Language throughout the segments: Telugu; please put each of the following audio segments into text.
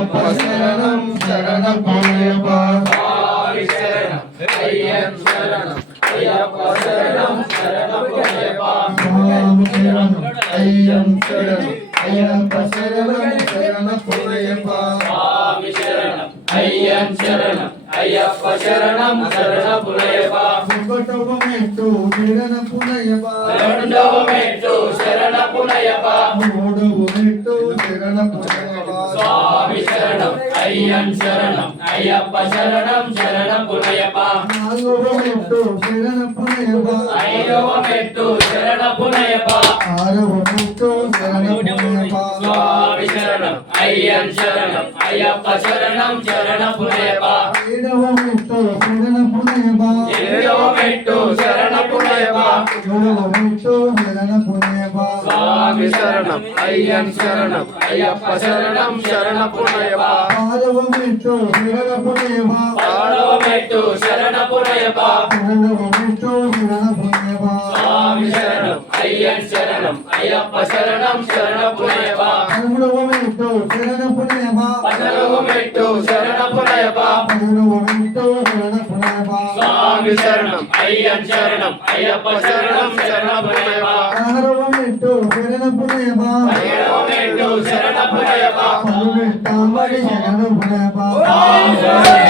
శరణం శరణం అయ్యప్ప స్వామి శరణం అయ్యప్ప శరణం అయ్యప్ప శరణం శరణం అయ్యప్ప స్వామి శరణం అయ్యప్ప శరణం అయ్యప్ప శరణం శరణం అయ్యప్ప స్వామి శరణం అయ్యప్ప శరణం అయ్యప్ప శరణం శరణం అయ్యప్ప ఒకటవ మెట్టు శరణం అయ్యప్ప రెండవ మెట్టు శరణం అయ్యప్ప మూడవ మెట్టు శరణం అయ్యప్ప స్వామి శరణం అయ్యప్ప శరణం అయ్యప్ప శరణం శరణం అయ్యప్ప నాలుగవ మెట్టు శరణం అయ్యప్ప ఐదవ మెట్టు శరణం అయ్యప్ప ఆరవ మెట్టు శరణం అయ్యప్ప స్వామి శరణం అయ్యప్ప శరణం అయ్యప్ప శరణం శరణం అయ్యప్ప ఏడవ మెట్టు శరణం అయ్యప్ప ఏడవ మెట్టు శరణం అయ్యప్ప ఏడవ మెట్టు శరణం అయ్యప్ప స్వామి శరణం అయ్యప్ప శరణం అయ్యప్ప శరణం శరణం అయ్యప్ప ఆరవ మెట్టు శరణం అయ్యప్ప ఆరవ మెట్టు శరణం అయ్యప్ప ఏడవ మెట్టు శరణం అయ్యప్ప స్వామి శరణం అయ్యప్ప శరణం అయ్యప్ప శరణం శరణం అయ్యప్ప పదమూడవ మెట్టు శరణం అయ్యప్ప పదవ మెట్టు శరణం అయ్యప్ప పదిహేనవ మెట్టు శరణం అయ్యప్ప స్వామి శరణం అయ్యప్ప శరణం అయ్యప్ప శరణం శరణం అయ్యప్ప పదహారవ మెట్టు శరణం అయ్యప్ప పదిహేడవ మెట్టు శరణం అయ్యప్ప పదినెట్టామడి శరణం అయ్యప్ప స్వామి శరణం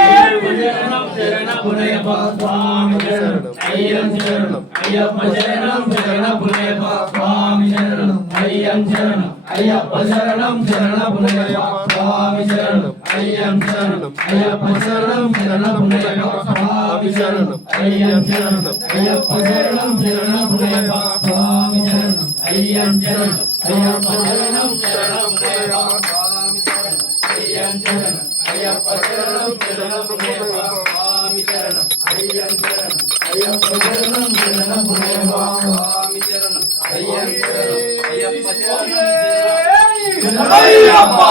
అయ్యప్ప శరణం అయ్యప్ప శరణం శరణం అయ్యప్ప స్వామి శరణం అయ్యప్ప శరణం అయ్యప్ప శరణం శరణం అయ్యప్ప స్వామి శరణం అయ్యప్ప శరణం అయ్యప్ప శరణం శరణం అయ్యప్ప స్వామి శరణం అయ్యప్ప శరణం అయ్యప్ప శరణం శరణం అయ్యప్ప స్వామి శరణం అయ్యప్ప శరణం అయ్యప్ప శరణం శరణం అయ్యప్ప స్వామి శరణం అయ్యప్ప శరణం అయ్యప్ప శరణం శరణం అయ్యప్ప స్వామి శరణం అయ్యప్ప శరణం అయ్యప్ప శరణం శరణం అయ్యప్ప స్వామి శరణం అయ్యప్ప శరణం అయ్యప్ప శరణం శరణం అయ్యప్ప